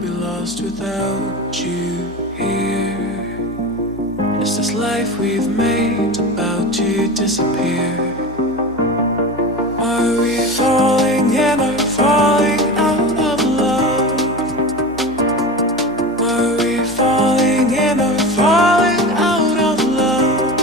be lost without you here. Is this life we've made about to disappear? Are we falling in or falling out of love? Are we falling in or falling out of love?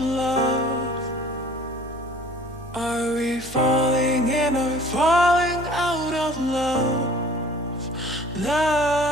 Love. Are we falling in or falling out of love? Love.